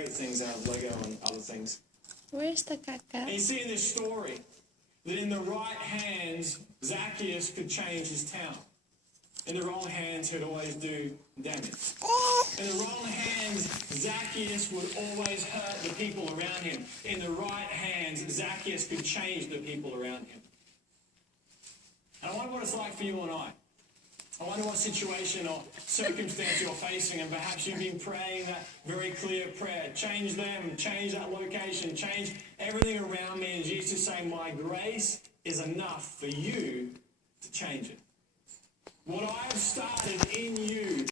great things out of Lego and other things. Where's the caca? And you see in this story that in the right hands, Zacchaeus could change his town. In the wrong hands, he'd always do damage. In the wrong hands, Zacchaeus would always hurt the people around him. In the right hands, Zacchaeus could change the people around him. And I wonder what it's like for you and I. I wonder what situation or circumstance you're facing, and perhaps you've been praying that very clear prayer. Change them, change that location, change everything around me. And Jesus is saying, my grace is enough for you to change it. What I have started in you